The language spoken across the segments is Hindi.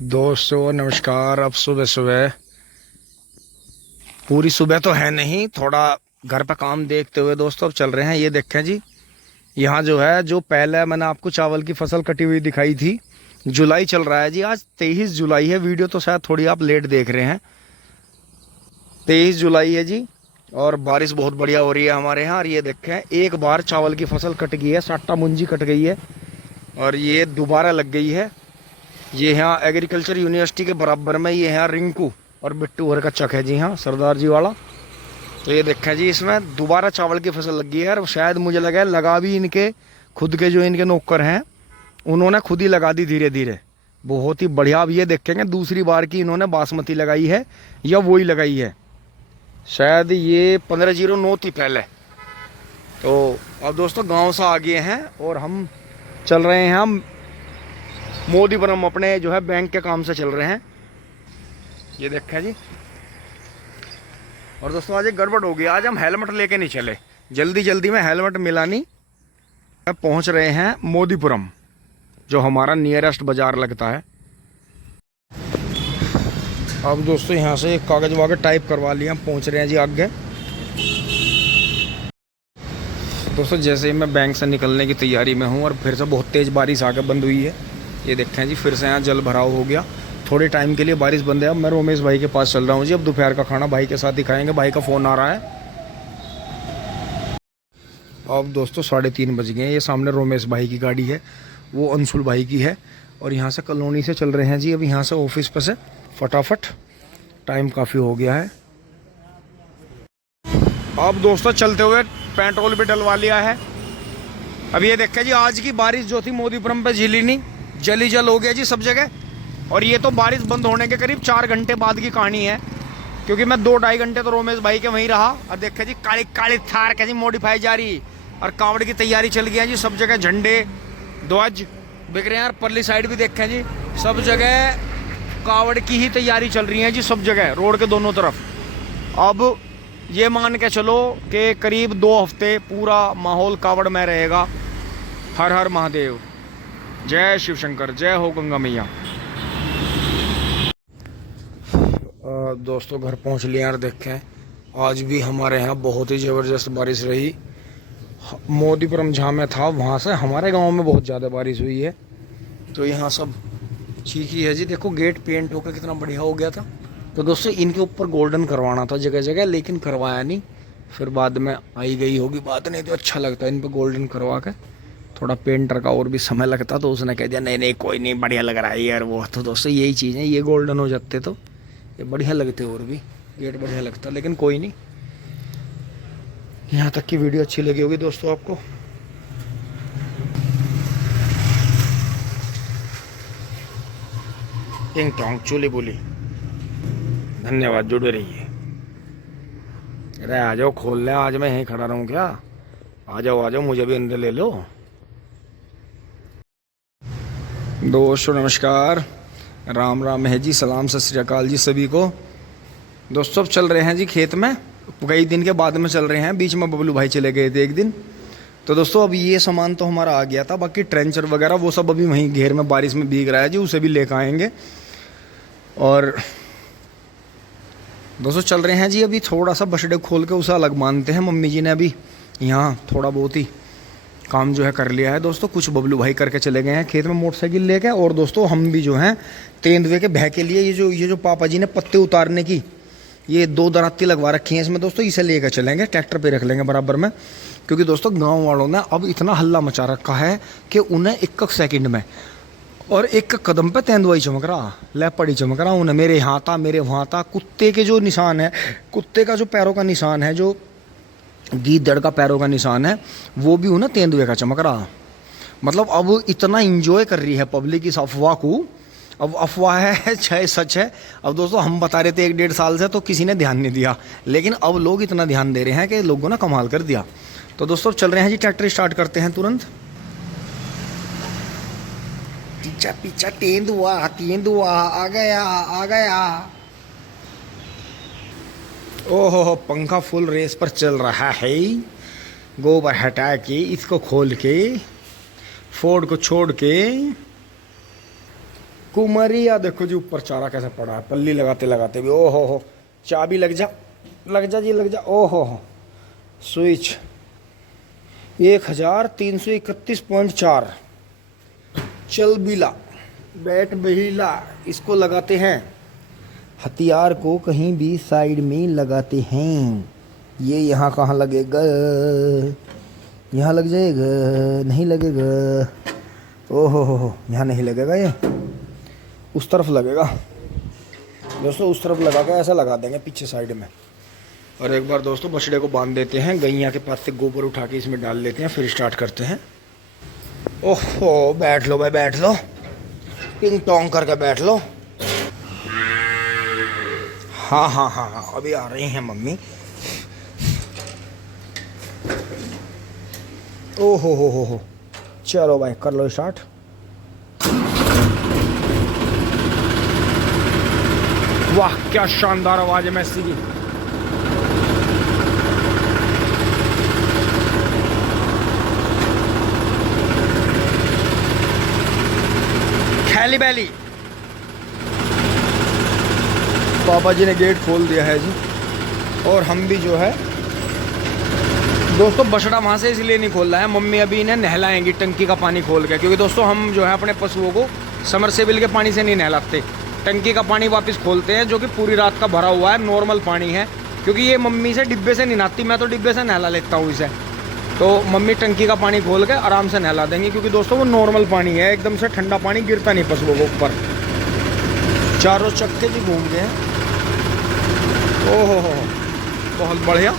दोस्तों नमस्कार। अब सुबह सुबह, पूरी सुबह तो है नहीं, थोड़ा घर पे काम देखते हुए दोस्तों अब चल रहे हैं। ये देखें जी, यहाँ जो है, जो पहले मैंने आपको चावल की फसल कटी हुई दिखाई थी, जुलाई चल रहा है जी। आज 23 जुलाई है। वीडियो तो शायद थोड़ी आप लेट देख रहे हैं। 23 जुलाई है जी, और बारिश बहुत बढ़िया हो रही है हमारे यहाँ। और ये देखें, एक बार चावल की फसल कट गई है, साटा मुंजी कट गई है, और ये दोबारा लग गई है। ये यहाँ एग्रीकल्चर यूनिवर्सिटी के बराबर में ये यहाँ रिंकू और बिट्टू हर का चक है जी, हाँ सरदार जी वाला। तो ये देखें जी, इसमें दोबारा चावल की फसल लगी है। और शायद मुझे लगा है लगा भी इनके खुद के जो इनके नौकर हैं उन्होंने खुद ही लगा दी धीरे धीरे। बहुत ही बढ़िया। अब ये देखेंगे दूसरी बार की इन्होंने बासमती लगाई है या वो ही लगाई है। शायद ये 1509 थी पहले। तो अब दोस्तों गाँव से आ गए हैं और हम चल रहे हैं, हम मोदीपुरम अपने जो है बैंक के काम से चल रहे हैं। ये देखें जी। और दोस्तों आज एक गड़बड़ हो गई, आज हम हेलमेट लेके नहीं चले, जल्दी जल्दी में हेलमेट मिला नहीं। पहुंच रहे हैं मोदीपुरम, जो हमारा नियरेस्ट बाजार लगता है। अब दोस्तों यहाँ से एक कागज वागज टाइप करवा लिया, हम पहुंच रहे हैं जी आगे। दोस्तों जैसे ही मैं बैंक से निकलने की तैयारी में हूँ और फिर से बहुत तेज़ बारिश आकर बंद हुई है। ये देखते हैं जी, फिर से यहाँ जल भराव हो गया। थोड़े टाइम के लिए बारिश बंद है। अब मैं रोमेश भाई के पास चल रहा हूँ जी। अब दोपहर का खाना भाई के साथ ही खाएंगे, भाई का फ़ोन आ रहा है। अब दोस्तों 3:30 बज गए हैं। ये सामने रोमेश भाई की गाड़ी है, वो अंशुल भाई की है। और यहाँ से कॉलोनी से चल रहे हैं जी, अब यहाँ से ऑफिस पर से फटाफट, टाइम काफ़ी हो गया है। अब दोस्तों चलते हुए पेट्रोल भी डलवा लिया है। अब ये देखें जी, आज की बारिश जो थी मोदीपुरम पे झीली नहीं, जली जल हो गया जी सब जगह। और ये तो बारिश बंद होने के करीब 4 घंटे बाद की कहानी है, क्योंकि मैं 2-2.5 घंटे तो रोमेश भाई के वहीं रहा। और देखें जी, काली काली थार कैसी मॉडिफाई जा रही, और कावड़ की तैयारी चल गई है जी। सब जगह झंडे ध्वज बिक रहे हैं। और परली साइड भी देखें जी, सब जगह कावड़ की ही तैयारी चल रही है जी, सब जगह रोड के दोनों तरफ। अब ये मान के चलो कि करीब 2 हफ्ते पूरा माहौल कावड़ में रहेगा। हर हर महादेव, जय शिव शंकर, जय हो गंगा मैया। दोस्तों घर पहुंच लिए यार। देखें आज भी हमारे यहाँ बहुत ही ज़बरदस्त बारिश रही। मोदीपुरम जहाँ मैं था वहाँ से हमारे गांव में बहुत ज़्यादा बारिश हुई है। तो यहाँ सब ठीक ही है जी। देखो गेट पेंट होकर कितना बढ़िया हो गया था। तो दोस्तों इनके ऊपर गोल्डन करवाना था जगह जगह, लेकिन करवाया नहीं। फिर बाद में आई गई होगी बात, नहीं तो अच्छा लगता है इन पर गोल्डन करवा के। थोड़ा पेंटर का और भी समय लगता, तो उसने कह दिया नहीं नहीं कोई नहीं, बढ़िया लग रहा है यार वो। तो दोस्तों यही चीज़ है, ये गोल्डन हो जाते तो ये बढ़िया लगते, और भी गेट बढ़िया लगता, लेकिन कोई नहीं। यहाँ तक की वीडियो अच्छी लगी होगी दोस्तों आपको। टिंग टोंग चूली बोली, धन्यवाद, जुड़े रहिए। अरे आ जाओ, खोल ले, आज मैं यहीं खड़ा रहूँ क्या? आ जाओ, मुझे भी अंदर ले लो। दोस्तों नमस्कार, राम राम है जी, सलाम सत श्री अकाल जी सभी को। दोस्तों अब चल रहे हैं जी खेत में, कई दिन के बाद में चल रहे हैं। बीच में बबलू भाई चले गए थे एक दिन। तो दोस्तों अब ये सामान तो हमारा आ गया था, बाकी ट्रेंचर वगैरह वो सब अभी वहीं घेर में बारिश में भीग रहा है जी, उसे भी लेकर आएंगे। और दोस्तों चल रहे हैं जी, अभी थोड़ा सा बछड़े खोल के उसे अलग मानते हैं। मम्मी जी ने अभी यहाँ थोड़ा बहुत ही काम जो है कर लिया है दोस्तों। कुछ बबलू भाई करके चले गए हैं खेत में मोटरसाइकिल लेके। और दोस्तों हम भी जो हैं तेंदुए के भय के लिए ये जो पापा जी ने पत्ते उतारने की ये 2 दराती लगवा रखी हैं इसमें दोस्तों, इसे लेकर चलेंगे, ट्रैक्टर पे रख लेंगे बराबर में। क्योंकि दोस्तों गांव वालों ने अब इतना हल्ला मचा रखा है कि उन्हें 1 सेकंड में और 1 कदम पे तेंदुआ ही चमक रहा, लेपर्ड ही चमक रहा। उन्हें मेरे यहाँ था, मेरे वहाँ था। कुत्ते के जो निशान है, कुत्ते का जो पैरों का निशान है, जो गीदड़ का पैरों का निशान है, वो भी उन्हें तेंदुए का चमक रहा। मतलब अब इतना इंजॉय कर रही है पब्लिक इस अफवाह को। अब अफवाह है चाहे सच है। अब दोस्तों हम बता रहे थे 1-1.5 साल से, तो किसी ने ध्यान नहीं दिया, लेकिन अब लोग इतना ध्यान दे रहे हैं कि लोगों ने कमाल कर दिया। तो दोस्तों चल रहे हैं जी, ट्रैक्टर स्टार्ट करते हैं तुरंत। पीछा पीछा तेंदुआ आ गया। ओहो, पंखा फुल रेस पर चल रहा है। गोबर हटा के, इसको खोल के, फोर्ड को छोड़ के कुमारिया देखो जी, ऊपर चारा कैसा पड़ा है, पल्ली लगाते लगाते भी। ओ हो, चाबी लग जा जी, लग जा। ओ हो, स्विच 1331.4 चल बिला, बैठ बहिला, इसको लगाते हैं। हथियार को कहीं भी साइड में लगाते हैं। ये यहाँ कहाँ लगेगा? यहाँ लग जाएगा? नहीं लगेगा। ओहो हो, यहाँ नहीं लगेगा, ये उस तरफ लगेगा दोस्तों। उस तरफ लगा के ऐसा लगा देंगे पीछे साइड में। और एक बार दोस्तों बछड़े को बांध देते हैं, गैया के पास से गोबर उठा के इसमें डाल लेते हैं, फिर स्टार्ट करते हैं। ओहो, बैठ लो भाई, बैठ लो, टिंग टोंग करके बैठ लो। हाँ हाँ हाँ हाँ, अभी आ रही हैं मम्मी। ओहो हो, चलो भाई कर लो स्टार्ट। वाह क्या शानदार आवाज है मैसी की। खैली बैली, पापा जी ने गेट खोल दिया है जी। और हम भी जो है दोस्तों, बछड़ा वहाँ से इसलिए नहीं खोल रहा है, मम्मी अभी इन्हें नहलाएंगी टंकी का पानी खोल के। क्योंकि दोस्तों हम जो है अपने पशुओं को समरसेबिल के पानी से नहीं नहलाते, टंकी का पानी वापस खोलते हैं, जो कि पूरी रात का भरा हुआ है, नॉर्मल पानी है। क्योंकि ये मम्मी से डिब्बे से नहीं नहाती, मैं तो डिब्बे से नहला लेता हूँ इसे। तो मम्मी टंकी का पानी खोल के आराम से नहला देंगी, क्योंकि दोस्तों वो नॉर्मल पानी है, एकदम से ठंडा पानी गिरता नहीं पशुओं के ऊपर। चारों चक्के जी घूम गए। ओहो हो, बहुत बढ़िया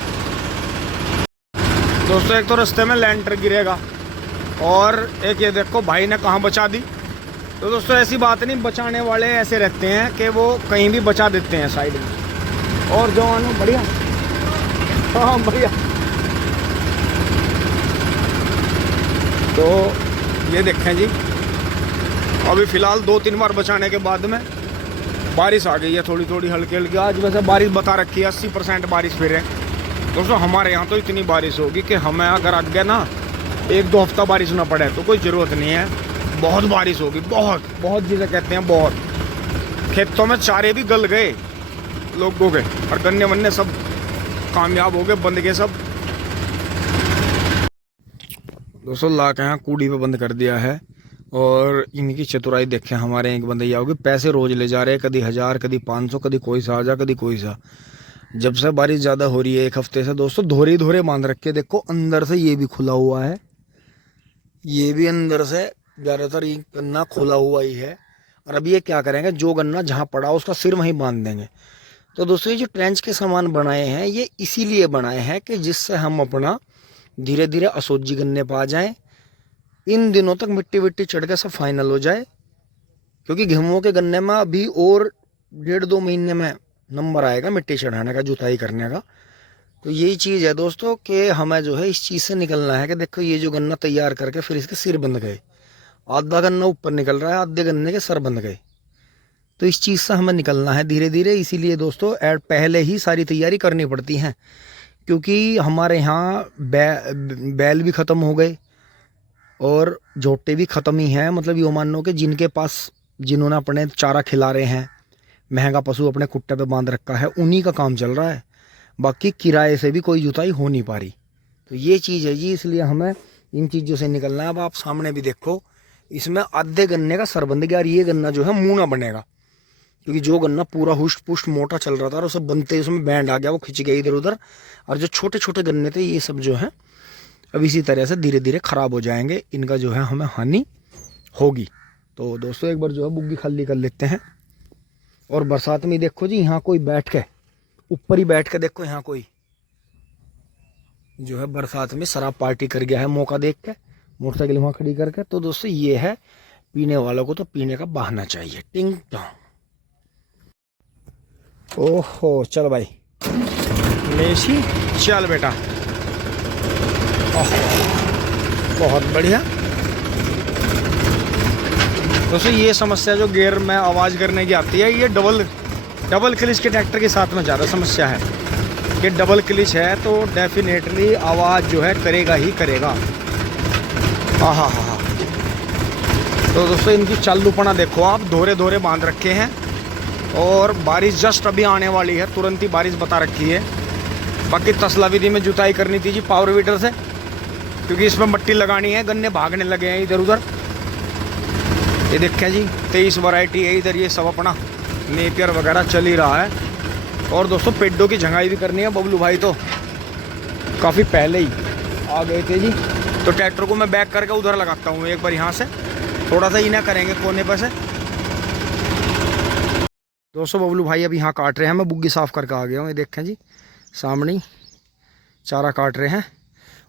दोस्तों। एक तो रास्ते में लैंटर गिरेगा, और एक ये देखो भाई ने कहाँ बचा दी। तो दोस्तों ऐसी बात नहीं, बचाने वाले ऐसे रहते हैं कि वो कहीं भी बचा देते हैं साइड में। और जवानों बढ़िया, हाँ बढ़िया। तो ये देखें जी, अभी फ़िलहाल 2-3 बार बचाने के बाद में बारिश आ गई है, थोड़ी थोड़ी हल्की हल्की। आज वैसे बारिश बता रखी है, 80% बारिश फिर है दोस्तों। हमारे यहाँ तो इतनी बारिश होगी कि हमें अगर आगे ना 1-2 हफ्ता बारिश ना पड़े तो कोई ज़रूरत नहीं है, बहुत बारिश होगी, बहुत बहुत, जिसे कहते हैं बहुत। खेतों में चारे भी गल गए लोगों के, और गन्ने वन्ने सब कामयाब हो गए, बंद गए सब दोस्तों। ला के यहाँ कूड़ी पे बंद कर दिया है। और इनकी चतुराई देखें, हमारे एक बंदे होगी, पैसे रोज ले जा रहे हैं, कभी 1000, कभी 500, कभी कोई सा आजा, कभी कोई सा। जब से बारिश ज़्यादा हो रही है 1 हफ्ते से दोस्तों, धोरे धोरे बांध रखे। देखो अंदर से ये भी खुला हुआ है, ये भी अंदर से ज़्यादातर ये गन्ना खुला हुआ ही है। और अब ये क्या करेंगे, जो गन्ना जहाँ पड़ा उसका सिर वहीं बांध देंगे। तो दोस्तों ये जो ट्रेंच के सामान बनाए हैं, ये इसीलिए बनाए हैं कि जिससे हम अपना धीरे धीरे असोजी गन्ने पा जाएं, इन दिनों तक मिट्टी विट्टी चढ़ के सब फाइनल हो जाए। क्योंकि गेहूं के गन्ने में अभी और 1.5-2 महीने में नंबर आएगा मिट्टी चढ़ाने का, जुताई करने का। तो यही चीज़ है दोस्तों कि हमें जो है इस चीज़ से निकलना है कि देखो ये जो गन्ना तैयार करके फिर इसके सिर बंध गए, आधा गन्ना ऊपर निकल रहा है, आधे गन्ने के सर बंध गए। तो इस चीज़ से हमें निकलना है धीरे धीरे। इसीलिए दोस्तों पहले ही सारी तैयारी करनी पड़ती है, क्योंकि हमारे यहाँ बैल भी ख़त्म हो गए और झोटे भी ख़त्म ही हैं। मतलब ये मानो कि जिनके पास, जिन्होंने अपने चारा खिला रहे हैं, महंगा पशु अपने कुट्टे पे बांध रखा है, उन्हीं का काम चल रहा है। बाकी किराए से भी कोई जुताई हो नहीं पा रही। तो ये चीज़ है जी, इसलिए हमें इन चीज़ों से निकलना है। अब आप सामने भी देखो, इसमें आधे गन्ने का सर बंध गया, और ये गन्ना जो है मुँह ना बनेगा। क्योंकि जो गन्ना पूरा हुष्ट पुष्ट मोटा चल रहा था और सब बनते उसमें बैंड आ गया, वो खिंच गया इधर उधर। और जो छोटे छोटे गन्ने थे ये सब जो है अब इसी तरह से धीरे धीरे ख़राब हो जाएंगे, इनका जो है हमें हानि होगी। तो दोस्तों एक बार जो है बुग्गी खाली कर लेते हैं। और बरसात में देखो जी, यहाँ कोई बैठ के, ऊपर ही बैठ के देखो, यहाँ कोई जो है बरसात में शराब पार्टी कर गया है, मौका देख के मोटरसाइकिल वहाँ खड़ी करके। तो दोस्तों ये है, पीने वालों को तो पीने का बहाना चाहिए। टिंग टॉन्ग। ओहो चल भाई लेसी, चल बेटा। बहुत बढ़िया दोस्तों। ये समस्या जो गियर में आवाज़ करने की आती है, ये डबल क्लिच के ट्रैक्टर के साथ में ज़्यादा समस्या है कि डबल क्लिच है तो डेफिनेटली आवाज़ जो है करेगा ही करेगा। हाँ हाँ हाँ, तो दोस्तों इनकी चालूपना देखो आप, धोरे धोरे बांध रखे हैं। और बारिश जस्ट अभी आने वाली है, तुरंत ही बारिश बता रखी है। बाकी तसला विधि में जुताई करनी थी जी पावर वीडर से, क्योंकि इसमें मट्टी लगानी है। गन्ने भागने लगे हैं इधर उधर। ये देखें जी 23 वैरायटी है इधर, ये सब अपना नेपियर वगैरह चल ही रहा है। और दोस्तों पेड्डों की झंगाई भी करनी है। बबलू भाई तो काफ़ी पहले ही आ गए थे जी। तो ट्रैक्टर को मैं बैक करके उधर लगाता हूँ एक बार यहाँ से, थोड़ा सा ही ना करेंगे कोने पर से। दोस्तों बबलू भाई अब यहाँ काट रहे हैं, मैं बुग्गी साफ़ करके आ गया हूँ। ये देखें जी सामने चारा काट रहे हैं।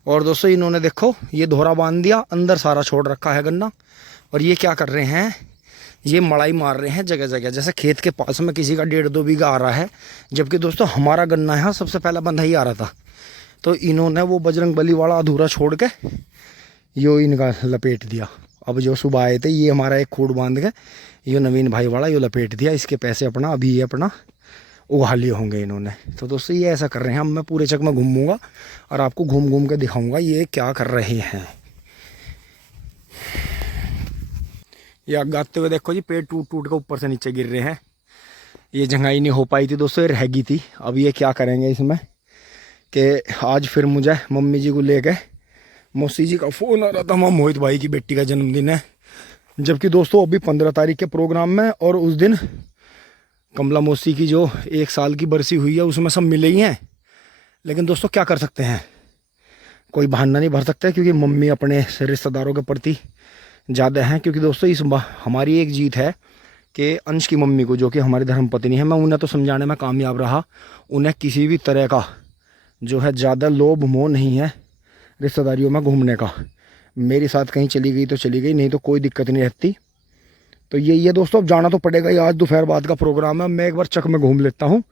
और दोस्तों इन्होंने देखो ये धोरा बांध दिया, अंदर सारा छोड़ रखा है गन्ना। और ये क्या कर रहे हैं, ये मड़ाई मार रहे हैं जगह जगह। जैसे खेत के पास में किसी का 1.5-2 बीघा आ रहा है, जबकि दोस्तों हमारा गन्ना यहाँ सबसे पहला बंधा ही आ रहा था। तो इन्होंने वो बजरंग बली वाला अधूरा छोड़ के यो इनका लपेट दिया। अब जो सुबह आए थे ये हमारा एक खूड बांध के ये नवीन भाई वाला यो लपेट दिया। इसके पैसे अपना अभी ये अपना उगा लिए होंगे इन्होंने। तो दोस्तों ये ऐसा कर रहे हैं। अब मैं पूरे चक में घूमूंगा और आपको घूम घूम के दिखाऊंगा ये क्या कर रहे हैं। ये आग गाते हुए देखो जी, पेड़ टूट टूट के ऊपर से नीचे गिर रहे हैं। ये जंगाई नहीं हो पाई थी दोस्तों, ये रह गई थी। अब ये क्या करेंगे इसमें कि आज फिर मुझे मम्मी जी को लेके मौसी जी का फ़ोन आ रहा था। वहाँ मोहित भाई की बेटी का जन्मदिन है, जबकि दोस्तों अभी 15 तारीख के प्रोग्राम में, और उस दिन कमला मौसी की जो 1 साल की बरसी हुई है उसमें सब मिले ही हैं। लेकिन दोस्तों क्या कर सकते हैं, कोई बहाना नहीं भर सकता, क्योंकि मम्मी अपने रिश्तेदारों के प्रति ज़्यादा हैं। क्योंकि दोस्तों इस हमारी एक जीत है कि अंश की मम्मी को, जो कि हमारी धर्मपत्नी है, मैं उन्हें तो समझाने में कामयाब रहा। उन्हें किसी भी तरह का जो है ज़्यादा लोभ मोह नहीं है रिश्तेदारियों में घूमने का। मेरे साथ कहीं चली गई तो चली गई, नहीं तो कोई दिक्कत नहीं रहती। तो ये दोस्तों अब जाना तो पड़ेगा ही। आज दोपहर बाद का प्रोग्राम है, मैं एक बार चक में घूम लेता हूँ।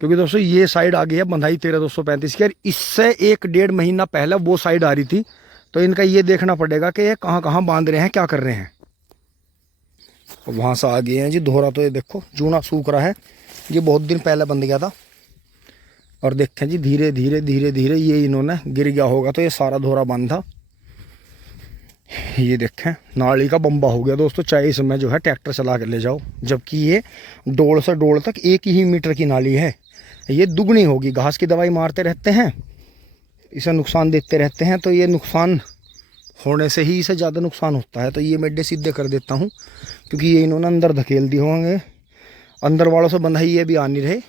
क्योंकि दोस्तों ये साइड आ गई है बंधाई 13-235 की, और इससे 1-1.5 महीना पहले वो साइड आ रही थी। तो इनका ये देखना पड़ेगा कि ये कहाँ कहाँ बांध रहे हैं, क्या कर रहे हैं। वहाँ से आ गए हैं जी धोरा। तो ये देखो जूना सूख रहा है, ये बहुत दिन पहले बंध गया था। और देखें जी धीरे धीरे धीरे धीरे ये इन्होंने गिर गया होगा, तो ये सारा धोरा बांधा। ये देखें नाली का बम्बा हो गया दोस्तों, चाहे इसमें जो है ट्रैक्टर चला कर ले जाओ। जबकि ये डोल से डोल तक 1 ही मीटर की नाली है। ये दुगनी होगी, घास की दवाई मारते रहते हैं, इसे नुकसान देते रहते हैं। तो ये नुकसान होने से ही इसे ज़्यादा नुकसान होता है। तो ये मेड्डे सीधे कर देता हूँ, क्योंकि ये इन्होंने अंदर धकेल दिए होंगे। अंदर वालों से बंधा ही ये भी आ नहीं रहे।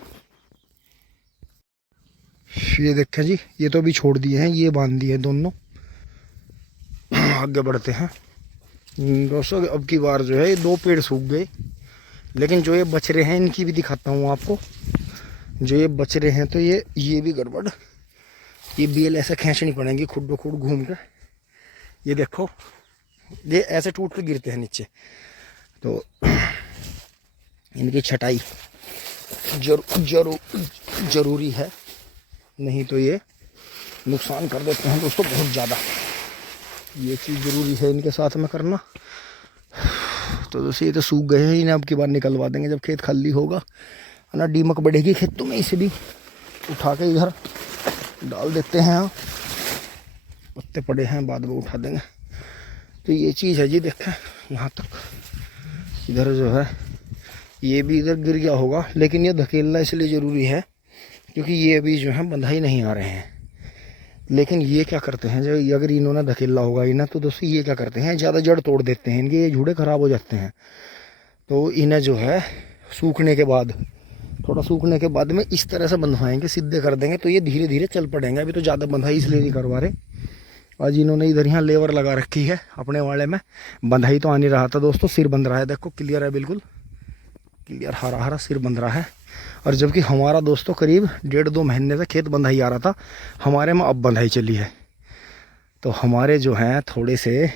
ये देखें जी ये तो भी छोड़ दिए हैं, ये बांध दिए दोनों। आगे बढ़ते हैं दोस्तों। अब की बार जो है ये 2 पेड़ सूख गए, लेकिन जो ये बच रहे हैं इनकी भी दिखाता हूँ आपको। जो ये बच रहे हैं तो ये भी गड़बड़, ये बेल ऐसे खींचनी पड़ेंगी खुद खुद घूम कर। ये देखो ये ऐसे टूट के गिरते हैं नीचे। तो इनकी छटाई जरूरी है, नहीं तो ये नुकसान कर देते हैं दोस्तों बहुत ज़्यादा। ये चीज़ ज़रूरी है इनके साथ में करना। तो दोस्तों ये तो सूख गए हैं, इन्हें अब की बार निकलवा देंगे जब खेत खाली होगा ना। दीमक बढ़ेगी खेतों में, इसे भी उठा के इधर डाल देते हैं। पत्ते पड़े हैं बाद में उठा देंगे। तो ये चीज़ है जी, देखें यहाँ तक इधर जो है ये भी इधर गिर गया होगा, लेकिन ये धकेलना इसलिए ज़रूरी है क्योंकि ये अभी जो है बंधाई नहीं आ रहे हैं। लेकिन ये क्या करते हैं, जो अगर इन्होंने धकेला होगा इन्हें, तो दोस्तों ये क्या करते हैं ज़्यादा जड़ तोड़ देते हैं इनके, ये झूड़े ख़राब हो जाते हैं। तो इन्हें जो है सूखने के बाद, थोड़ा सूखने के बाद में इस तरह से बंधवाएंगे, सीधे कर देंगे, तो ये धीरे धीरे चल पड़ेंगे। अभी तो ज़्यादा बंधाई इसलिए नहीं करवा रहे। आज इन्होंने इधर यहाँ लेवर लगा रखी है अपने वाले में, बंधाई तो आ नहीं रहा था दोस्तों। सिर बंध रहा है, देखो क्लियर है, बिल्कुल क्लियर, हरा हरा सिर बंध रहा है। और जबकि हमारा दोस्तों करीब 1.5-2 महीने से खेत बंधाई आ रहा था, हमारे में अब बंधाई चली है। तो हमारे जो हैं थोड़े से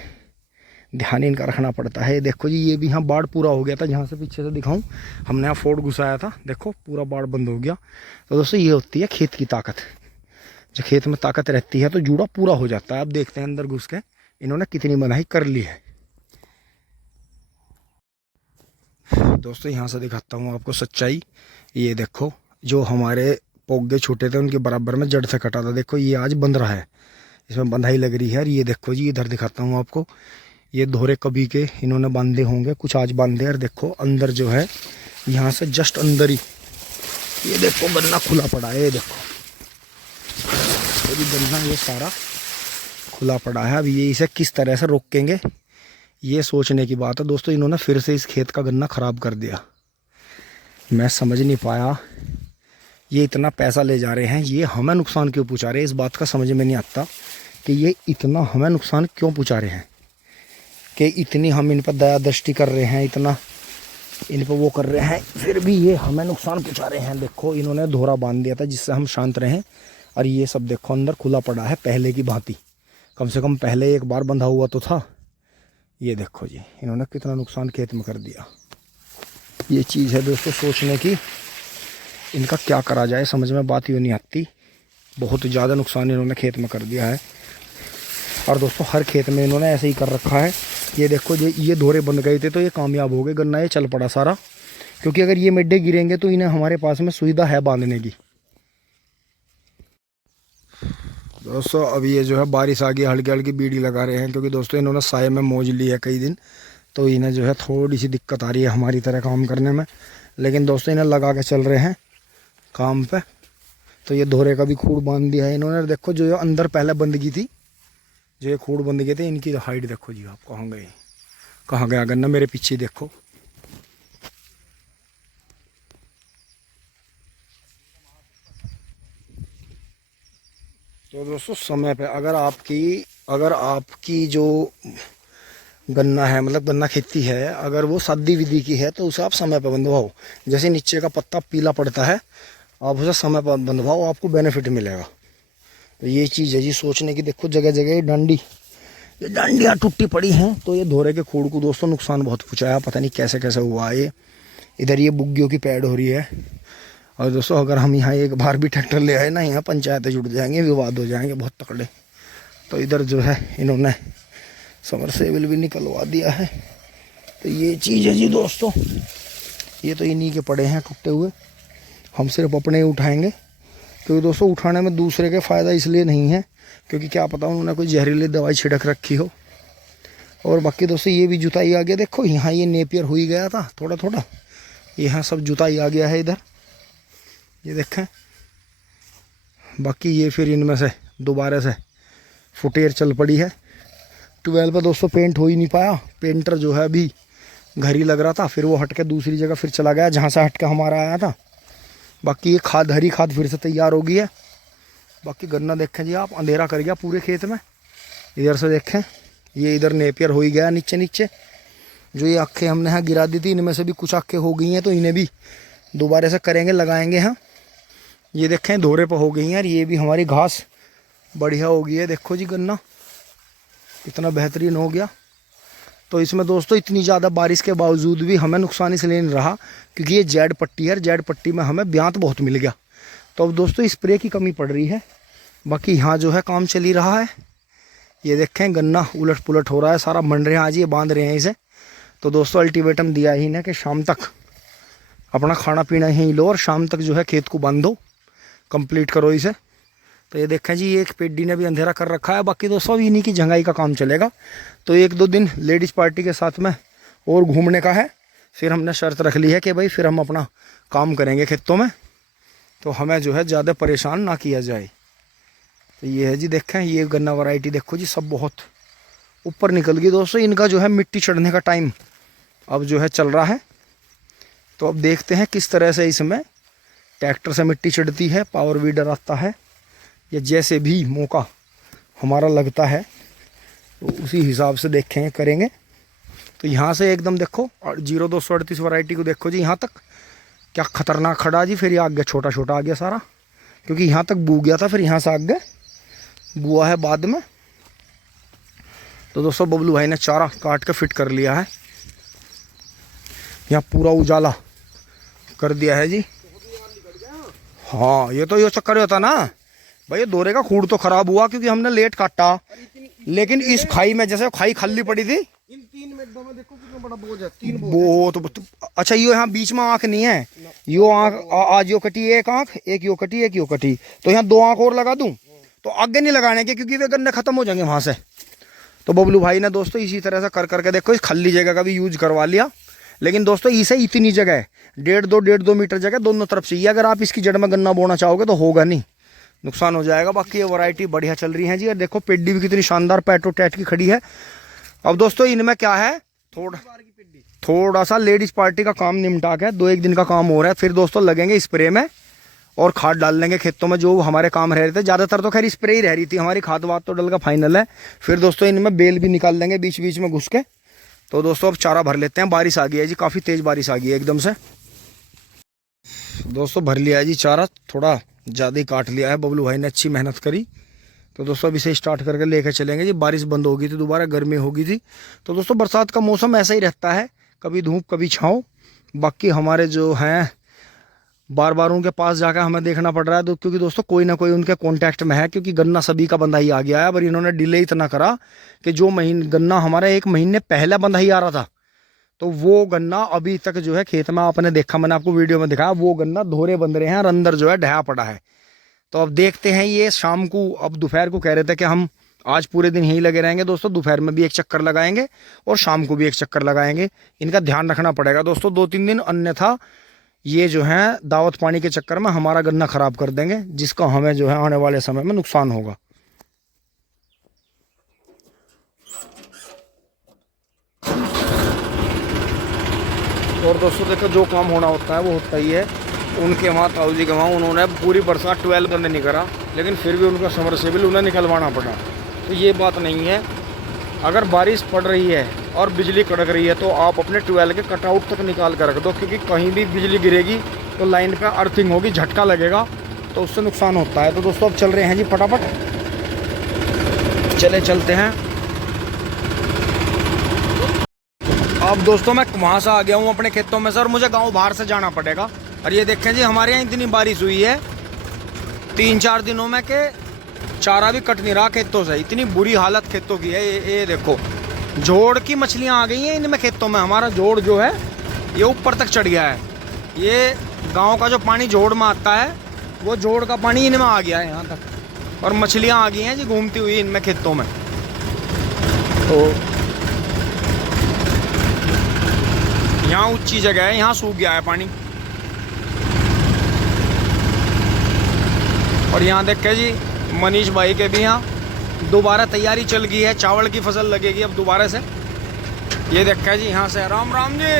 ध्यान इनका रखना पड़ता है। देखो जी ये भी यहाँ बाढ़ पूरा हो गया था, जहाँ से पीछे से दिखाऊं, हमने यहाँ फोर्ड घुसाया था, देखो पूरा बाढ़ बंद हो गया। तो दोस्तों ये होती है खेत की ताकत। जब खेत में ताकत रहती है तो जूड़ा पूरा हो जाता है। अब देखते हैं अंदर घुस के इन्होंने कितनी बंधाई कर ली है। दोस्तों यहाँ से दिखाता हूँ आपको सच्चाई। ये देखो जो हमारे पोगे छूटे थे उनके बराबर में जड़ से कटा था, देखो ये आज बंध रहा है, इसमें बंधाई लग रही है। और ये देखो जी इधर दिखाता हूँ आपको, ये धोरे कभी के इन्होंने बांधे होंगे, कुछ आज बांधे। और देखो अंदर जो है, यहाँ से जस्ट अंदर ही ये देखो गन्ना खुला पड़ा है। ये देखो ये गन्ना ये सारा खुला पड़ा है। अब ये इसे किस तरह से रोकेंगे, ये सोचने की बात है दोस्तों। इन्होंने फिर से इस खेत का गन्ना ख़राब कर दिया। मैं समझ नहीं पाया, ये इतना पैसा ले जा रहे हैं, ये हमें नुकसान क्यों पहुंचा रहे हैं, इस बात का समझ में नहीं आता कि ये इतना हमें नुकसान क्यों पहुंचा रहे हैं, कि इतनी हम इन पर दया दृष्टि कर रहे हैं, इतना इन पर वो कर रहे हैं, फिर भी ये हमें नुकसान पहुंचा रहे हैं। देखो इन्होंने धोरा बांध दिया था जिससे हम शांत रहें, और ये सब देखो अंदर खुला पड़ा है पहले की भांति। कम से कम पहले एक बार बंधा हुआ तो था। ये देखो जी इन्होंने कितना नुकसान खेत में कर दिया। ये चीज़ है दोस्तों सोचने की, इनका क्या करा जाए समझ में बात ही नहीं आती। बहुत ज़्यादा नुकसान इन्होंने खेत में कर दिया है। और दोस्तों हर खेत में इन्होंने ऐसे ही कर रखा है। ये देखो ये धोरे बंद गए थे तो ये कामयाब हो गए, गन्ना ये चल पड़ा सारा। क्योंकि अगर ये मिड्डे गिरेंगे तो इन्हें हमारे पास में सुविधा है बांधने की। दोस्तों अभी ये जो है बारिश आ गई, हल्की हल्की बीड़ी लगा रहे हैं, क्योंकि दोस्तों इन्होंने साए में मौज ली है कई दिन, तो इन्हें जो है थोड़ी सी दिक्कत आ रही है हमारी तरह काम करने में। लेकिन दोस्तों इन्हें लगा के चल रहे हैं काम पे। तो ये धोरे का भी खूड़ बांध दिया है इन्होंने। देखो जो अंदर पहले बंदगी थी, जो ये खूड़ बंद गए थे, इनकी हाइट देखो जी आप, कहाँ गए, कहाँ गया गन्ना, मेरे पीछे देखो। तो दोस्तों समय पे अगर आपकी जो गन्ना है, मतलब गन्ना खेती है, अगर वो सादी विधि की है तो उसे आप समय पर बंधवाओ। जैसे नीचे का पत्ता पीला पड़ता है, आप उसे समय पर बंधवाओ, आपको बेनिफिट मिलेगा। तो ये चीज़ है जी सोचने की। देखो जगह जगह ये डांडियाँ टूटी पड़ी हैं, तो ये धोरे के खूड़ को दोस्तों नुकसान बहुत पहुँचाया, पता नहीं कैसे कैसे हुआ ये। इधर ये बुग्गियों की पैड हो रही है। और दोस्तों अगर हम यहाँ एक बार भी ट्रैक्टर ले आए ना, यहाँ पंचायतें जुड़ जाएंगे, विवाद हो जाएंगे बहुत तकड़े। तो इधर जो है इन्होंने समरसेबल भी निकलवा दिया है। तो ये चीज़ है जी दोस्तों, ये तो इन्हीं के पड़े हैं टूटे हुए, हम सिर्फ अपने ही उठाएंगे। क्योंकि दोस्तों उठाने में दूसरे के फ़ायदा इसलिए नहीं है क्योंकि क्या पता उन्होंने कोई जहरीली दवाई छिड़क रखी हो। और बाकी दोस्तों ये भी जुताई आ गया। देखो यहाँ ये नेपियर हो ही गया था थोड़ा थोड़ा, यहाँ सब जुताई आ गया है इधर, ये देखें। बाकी ये फिर इनमें से दोबारा से फुटेर चल पड़ी है। 12 पे दोस्तों पेंट हो ही नहीं पाया। पेंटर जो है अभी घर ही लग रहा था, फिर वो हट के दूसरी जगह फिर चला गया जहाँ से हट के हमारा आया था। बाकी ये खाद, हरी खाद फिर से तैयार हो गई है। बाकी गन्ना देखें जी आप, अंधेरा कर गया पूरे खेत में। इधर से देखें, ये इधर नेपियर हो ही गया नीचे नीचे। जो ये आँखें हमने यहाँ गिरा दी थी, इनमें से भी कुछ आँखें हो गई हैं, तो इन्हें भी दोबारा से करेंगे, लगाएंगे। हाँ ये देखें धोरे पर हो गई हैं। और ये भी हमारी घास बढ़िया हो गई है। देखो जी गन्ना इतना बेहतरीन हो गया। तो इसमें दोस्तों इतनी ज़्यादा बारिश के बावजूद भी हमें नुकसान इसलिए नहीं रहा क्योंकि ये जेड पट्टी है। जेड पट्टी में हमें ब्यांत बहुत मिल गया। तो अब दोस्तों स्प्रे की कमी पड़ रही है। बाकी यहाँ जो है काम चल ही रहा है। ये देखें गन्ना उलट पुलट हो रहा है सारा, बन रहे हैं आज, ये बांध रहे हैं इसे। तो दोस्तों अल्टीमेटम दिया ही ना कि शाम तक अपना खाना पीना यहीं लो और शाम तक जो है खेत को बांध दो, कंप्लीट करो इसे। तो ये देखें जी ये एक पेड्डी ने भी अंधेरा कर रखा है। बाकी दोस्तों इन्हीं की जंगाई का काम चलेगा। तो 1-2 दिन लेडीज़ पार्टी के साथ में और घूमने का है। फिर हमने शर्त रख ली है कि भाई फिर हम अपना काम करेंगे खेतों में, तो हमें जो है ज़्यादा परेशान ना किया जाए। तो ये है जी देखें, ये गन्ना वैरायटी देखो जी सब बहुत ऊपर निकल गई दोस्तों। इनका जो है मिट्टी चढ़ने का टाइम अब जो है चल रहा है। तो अब देखते हैं किस तरह से इसमें ट्रैक्टर से मिट्टी चढ़ती है, पावर वीडर आता है, या जैसे भी मौका हमारा लगता है तो उसी हिसाब से देखेंगे, करेंगे। तो यहाँ से एकदम देखो 0238 वैरायटी को देखो जी, यहाँ तक क्या खतरनाक खड़ा जी। फिर ये आगे छोटा छोटा आ गया सारा, क्योंकि यहाँ तक बू गया था, फिर यहाँ से आगे बुआ है बाद में। तो दोस्तों बबलू भाई ने चारा काट के फिट कर लिया है, यहाँ पूरा उजाला कर दिया है जी। हाँ ये तो ये चक्कर होता ना भाई, दोरे का खूड़ तो खराब हुआ क्योंकि हमने लेट काटा। लेकिन इस खाई में जैसे खाई खाली पड़ी थी, इन 3 मिनटों में देखो कितना बड़ा बोझ है। 3 बोझ तो अच्छा, यो यहाँ बीच में आंख नहीं है, यो आंख आज यो कटी एक आंख, एक यो कटी एक यो कटी, तो यहाँ 2 आंख और लगा दूं तो आगे नहीं लगाने के क्योंकि वे गन्ने खत्म हो जाएंगे वहां से। तो बबलू भाई ने दोस्तों इसी तरह से कर करके देखो इस खाली जगह का भी यूज करवा लिया। लेकिन दोस्तों इसे इतनी जगह है, 1.5 मीटर जगह दोनों तरफ चाहिए। अगर आप इसकी जड़ में गन्ना बोना चाहोगे तो होगा नहीं, नुकसान हो जाएगा। बाकी ये वैरायटी बढ़िया चल रही है जी। और देखो पेड्डी भी कितनी शानदार पैटो टैट की खड़ी है। अब दोस्तों इनमें क्या है, थोड़ा सा लेडीज पार्टी का काम निपटा के 2-1 दिन का काम हो रहा है, फिर दोस्तों लगेंगे स्प्रे में और खाद डाल देंगे खेतों में। जो हमारे काम रह रहे थे ज़्यादातर तो खैर स्प्रे ही रह रही थी हमारी, खाद वाद तो डल का फाइनल है। फिर दोस्तों इनमें बेल भी निकाल देंगे बीच बीच में घुस के। तो दोस्तों अब चारा भर लेते हैं। बारिश आ गई है जी, काफ़ी तेज़ बारिश आ गई है एकदम से। दोस्तों भर लिया है जी चारा, थोड़ा ज़्यादा ही काट लिया है, बबलू भाई ने अच्छी मेहनत करी। तो दोस्तों अब इसे स्टार्ट करके लेकर चलेंगे जी। बारिश बंद हो गई थी, दोबारा गर्मी हो गई थी। तो दोस्तों बरसात का मौसम ऐसा ही रहता है, कभी धूप कभी छाँव। बाकी हमारे जो हैं बार बार उनके पास जाकर हमें देखना पड़ रहा है, क्योंकि दोस्तों कोई ना कोई उनके कांटेक्ट में है। क्योंकि गन्ना सभी का बंधा आ गया है, पर इन्होंने डिले इतना करा कि जो गन्ना हमारा 1 महीने पहले बंधा आ रहा था, तो वो गन्ना अभी तक जो है खेत में आपने देखा, मैंने आपको वीडियो में दिखाया, वो गन्ना धोरे बंध रहे हैं और अंदर जो है ढहा पड़ा है। तो अब देखते हैं ये शाम को, अब दोपहर को कह रहे थे कि हम आज पूरे दिन यहीं लगे रहेंगे दोस्तों, दोपहर में भी एक चक्कर लगाएंगे और शाम को भी एक चक्कर लगाएंगे। इनका ध्यान रखना पड़ेगा दोस्तों 2-3 दिन, अन्यथा ये जो है दावत पानी के चक्कर में हमारा गन्ना खराब कर देंगे, जिसका हमें जो है आने वाले समय में नुकसान होगा। और दोस्तों देखो जो काम होना होता है वो होता ही है। उनके वहाँ ताऊ जी के वहाँ उन्होंने पूरी बरसात 12 बंद नहीं करा, लेकिन फिर भी उनका समरसेबल उन्हें निकलवाना पड़ा। तो ये बात नहीं है, अगर बारिश पड़ रही है और बिजली कड़क रही है तो आप अपने 12 के कटआउट तक निकाल कर रख दो, क्योंकि कहीं भी बिजली गिरेगी तो लाइन पे अर्थिंग होगी, झटका लगेगा, तो उससे नुकसान होता है। तो दोस्तों अब चल रहे हैं जी फटाफट, चलते हैं। अब दोस्तों मैं वहाँ से आ गया हूँ अपने खेतों में से, और मुझे गाँव बाहर से जाना पड़ेगा। और ये देखें जी हमारे यहाँ इतनी बारिश हुई है 3-4 दिनों में कि चारा भी कट नहीं रहा खेतों से, इतनी बुरी हालत खेतों की है। ये देखो जोड़ की मछलियां आ गई हैं इनमें खेतों में। हमारा जोड़ जो है ये ऊपर तक चढ़ गया है। ये गांव का जो पानी जोड़ में आता है वो जोड़ का पानी इनमें आ गया है यहाँ तक, और मछलियां आ गई हैं जी घूमती हुई इनमें खेतों में। तो यहाँ ऊंची जगह है, यहाँ सूख गया है पानी। और यहाँ देखे जी मनीष भाई के भी यहाँ दोबारा तैयारी चल गई है, चावल की फसल लगेगी अब दोबारा से। ये देखा जी यहाँ से, राम राम जी।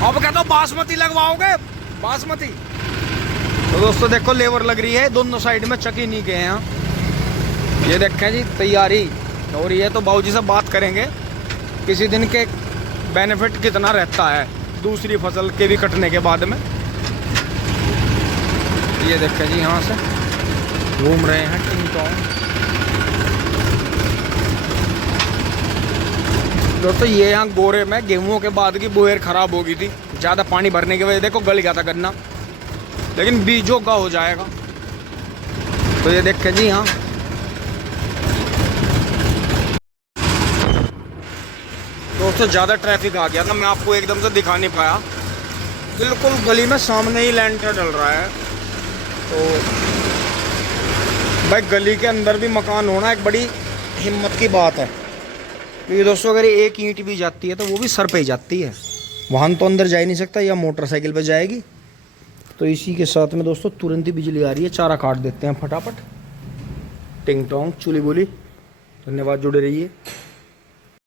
अब क्या तो बासमती लगवाओगे, बासमती। तो दोस्तों देखो लेबर लग रही है दोनों साइड में, चकी नहीं गए यहाँ। ये देखा जी तैयारी हो रही है। तो बाबूजी से बात करेंगे किसी दिन के बेनिफिट कितना रहता है दूसरी फसल के भी कटने के बाद में। ये देखा जी यहाँ से घूम रहे हैं टिंग टोंग। दोस्तों ये यहाँ गोरे में गेहूं के बाद की बोयर खराब हो गई थी, ज़्यादा पानी भरने की वजह देखो गल गया था गन्ना, लेकिन बीजों का हो जाएगा। तो ये देखें जी यहाँ दोस्तों ज़्यादा ट्रैफिक आ गया था, मैं आपको एकदम से दिखा नहीं पाया। बिल्कुल गली में सामने ही लैंटर डल रहा है। तो भाई गली के अंदर भी मकान होना एक बड़ी हिम्मत की बात है, क्योंकि दोस्तों अगर एक ईंट भी जाती है तो वो भी सर पे ही जाती है, वाहन तो अंदर जा ही नहीं सकता, या मोटरसाइकिल पे जाएगी। तो इसी के साथ में दोस्तों तुरंत ही बिजली आ रही है, चारा काट देते हैं फटाफट। टिंग टोंग चुली बुली। धन्यवाद, जुड़े रहिए।